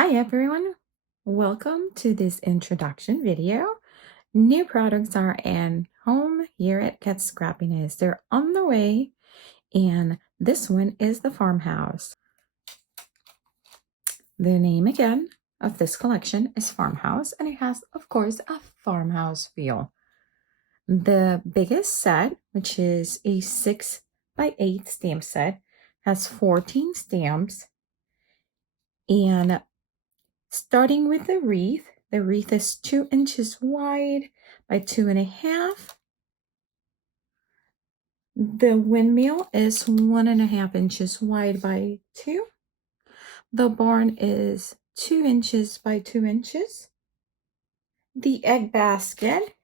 Hi everyone, welcome to this introduction video. New products are in home here at Get Scrappiness. They're on the way, and this one is the Farmhouse. The name again of this collection is Farmhouse, and it has, of course, a farmhouse feel. The biggest set, which is a 6x8 stamp set, has 14 stamps, and starting with the wreath is 2 inches wide by 2.5. The windmill is 1.5 inches wide by 2. The barn is 2 inches by 2 inches. The egg basket,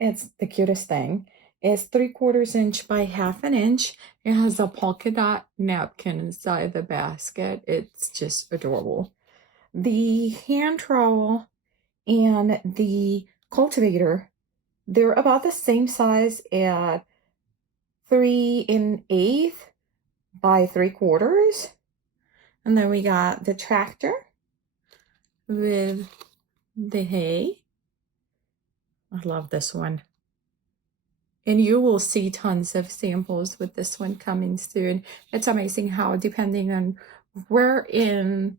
it's the cutest thing, is 3/4 inch by 1/2 inch. It has a polka dot napkin inside the basket. It's just adorable. The hand trowel and the cultivator, they're about the same size at 3 1/8 by 3/4. And then we got the tractor with the hay. I love this one. And you will see tons of samples with this one coming soon. It's amazing how, depending on where in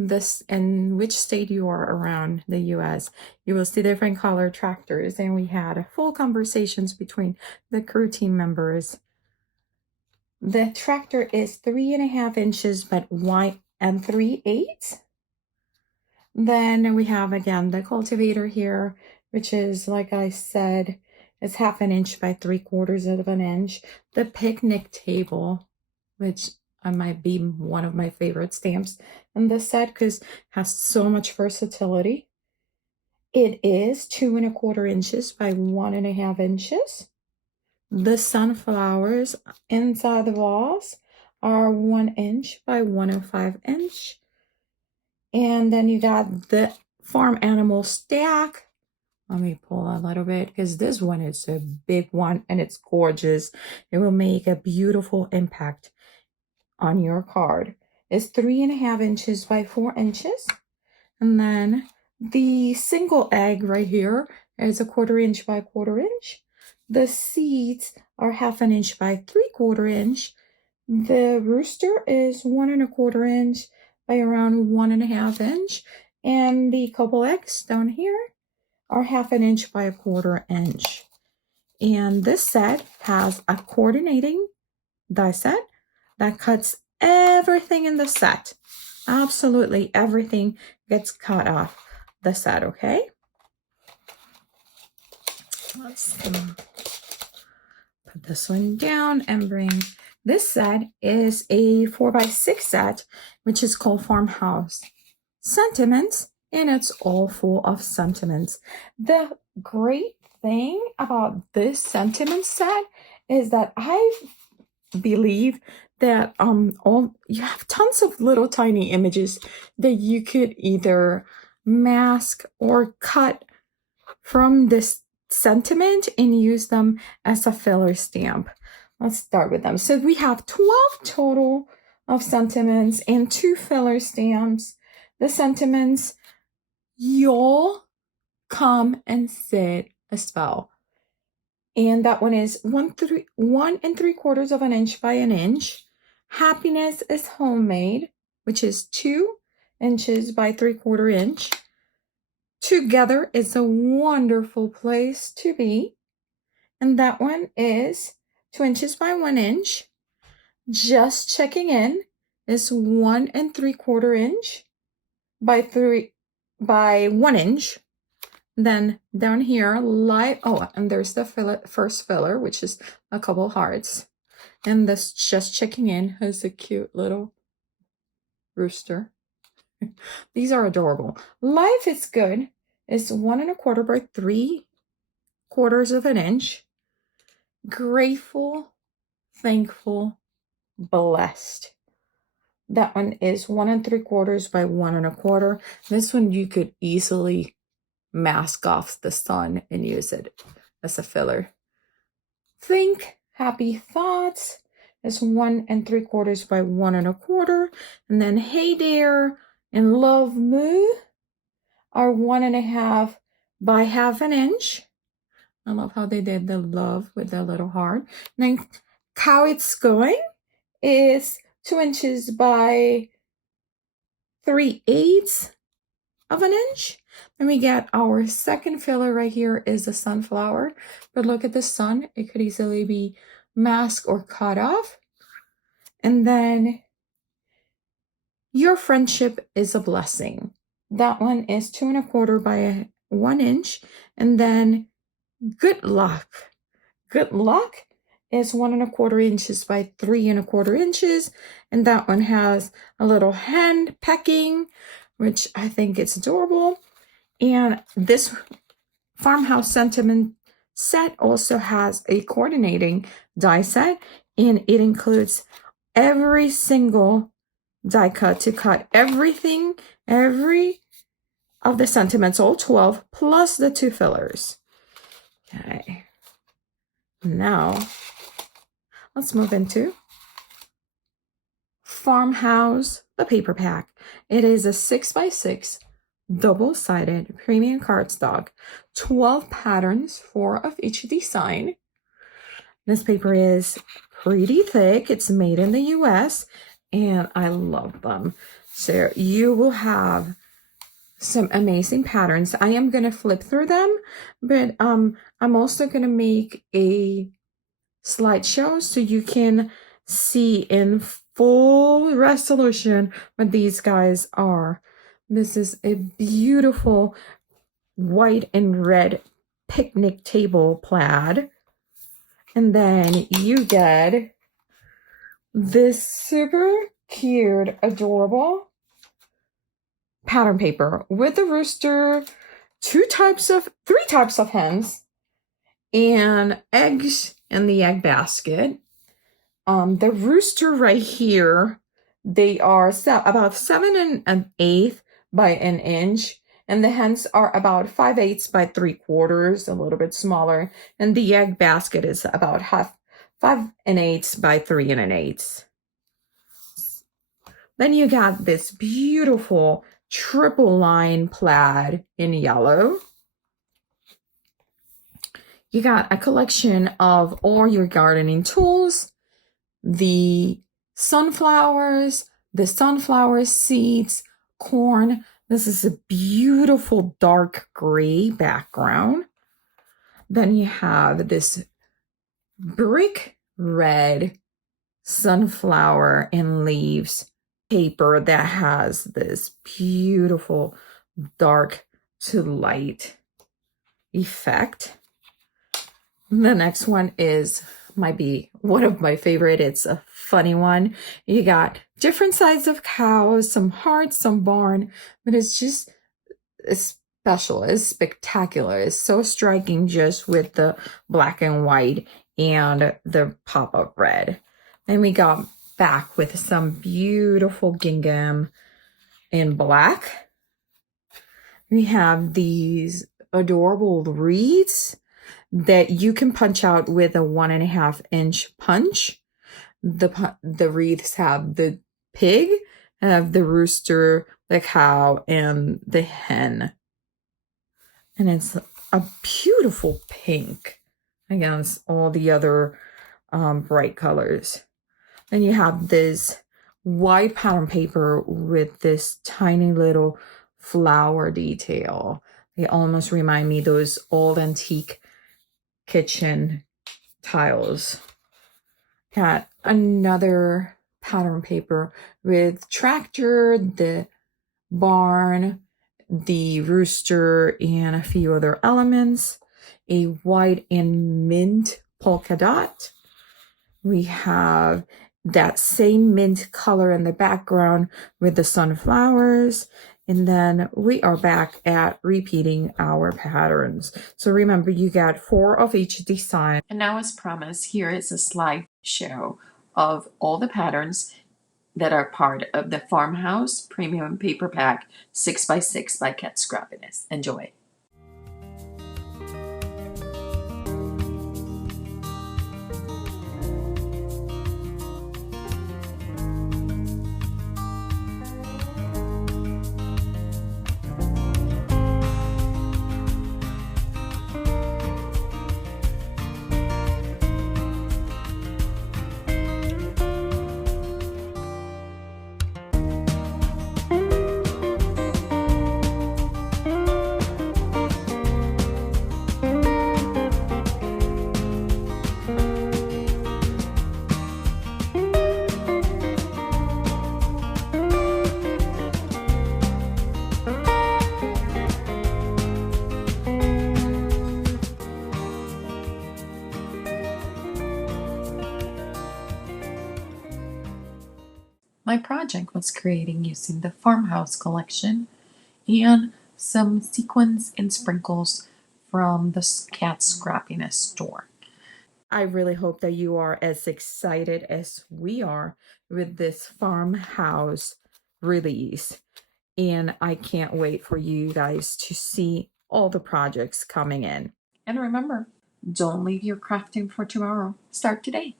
which state you are around the US, you will see different color tractors. And we had full conversations between the crew team members. The tractor is 3.5 inches but wide and 3/8. Then we have again the cultivator here, which is, like I said, it's 1/2 inch by 3/4 inch. The picnic table, which might be one of my favorite stamps in this set because it has so much versatility. It is 2 1/4 inches by 1.5 inches. The sunflowers inside the vase are 1 inch by 1.5 inch. And then you got the farm animal stack. Let me pull a little bit because this one is a big one and it's gorgeous. It will make a beautiful impact on your card. It's 3.5 inches by 4 inches. And then the single egg right here is 1/4 inch by 1/4 inch. The seeds are 1/2 inch by 3/4 inch. The rooster is 1 1/4 inch by around 1.5 inch. And the couple eggs down here are 1/2 inch by 1/4 inch. And this set has a coordinating die set that cuts everything in the set. Absolutely everything gets cut off the set, okay? Let's put this one down and bring. This set is a 4x6 set, which is called Farmhouse Sentiments, and it's all full of sentiments. The great thing about this sentiment set is that I believe that you have tons of little tiny images that you could either mask or cut from this sentiment and use them as a filler stamp. Let's start with them. So we have 12 total of sentiments and 2 filler stamps. The sentiments, you'll come and sit a spell. And that one is 1 3/4 inch by 1 inch. Happiness is homemade, which is 2 inches by 3/4 inch. Together is a wonderful place to be. And that one is 2 inches by 1 inch. Just checking in is 1 3/4 inch by 1 inch. Then down here, and there's the first filler, which is a couple hearts. And this just checking in has a cute little rooster. These are adorable. Life is good is 1 1/4 by 3/4 inch. Grateful, thankful, blessed. That one is 1 3/4 by 1 1/4. This one you could easily mask off the sun and use it as a filler. Think happy thoughts is 1 3/4 by 1 1/4. And then hey there and Love Moo are 1.5 by 1/2 inch. I love how they did the love with the little heart. Then How It's Going is 2 inches by 3/8 of an inch. Then we get our second filler right here is a sunflower. But look at the sun. It could easily be masked or cut off. And then Your Friendship is a Blessing. That one is 2 1/4 by 1 inch. And then Good Luck. Good Luck is 1 1/4 inches by 3 1/4 inches. And that one has a little hen pecking, which I think it's adorable. And this Farmhouse Sentiment set also has a coordinating die set, and it includes every single die cut to cut everything, every of the sentiments, all 12, plus the 2 fillers. Okay. Now, let's move into Farmhouse, the paper pack. It is a 6x6 double-sided premium cardstock, 12 patterns, 4 of each design. This paper is pretty thick. It's made in the US, and I love them. So you will have some amazing patterns. I am going to flip through them, but I'm also going to make a slideshow so you can see in full resolution what these guys are. This is a beautiful white and red picnic table plaid. And then you get this super cute, adorable pattern paper with the rooster, 3 types of hens, and eggs in the egg basket. The rooster right here, they are about 7 1/8 by 1 inch, and the hens are about 5/8 by 3/4, a little bit smaller, and the egg basket is about 5 1/8 by 3 1/8. Then you got this beautiful triple line plaid in yellow. You got a collection of all your gardening tools, the sunflowers, the sunflower seeds, corn. This is a beautiful dark gray background. Then you have this brick red sunflower and leaves paper that has this beautiful dark to light effect. The next one might be one of my favorite. It's a funny one. You got different sides of cows, some hearts, some barn, but it's just special. It's spectacular. It's so striking just with the black and white and the pop of red. Then we got back with some beautiful gingham in black. We have these adorable wreaths that you can punch out with a 1.5 inch punch. The wreaths have the pig, have the rooster, the cow, and the hen. And it's a beautiful pink against all the other bright colors. Then you have this white pattern paper with this tiny little flower detail. They almost remind me those old antique kitchen tiles. Got another pattern paper with tractor, the barn, the rooster, and a few other elements. A white and mint polka dot. We have that same mint color in the background with the sunflowers. And then we are back at repeating our patterns. So remember, you got 4 of each design. And now, as promised, here is a slideshow of all the patterns that are part of the Farmhouse Premium Paper Pack 6x6 by Scrappiness. Enjoy. project was creating using the Farmhouse collection and some sequins and sprinkles from the cat Scrappiness store. I really hope that you are as excited as we are with this farmhouse release. And I can't wait for you guys to see all the projects coming in. And remember, don't leave your crafting for tomorrow. Start today.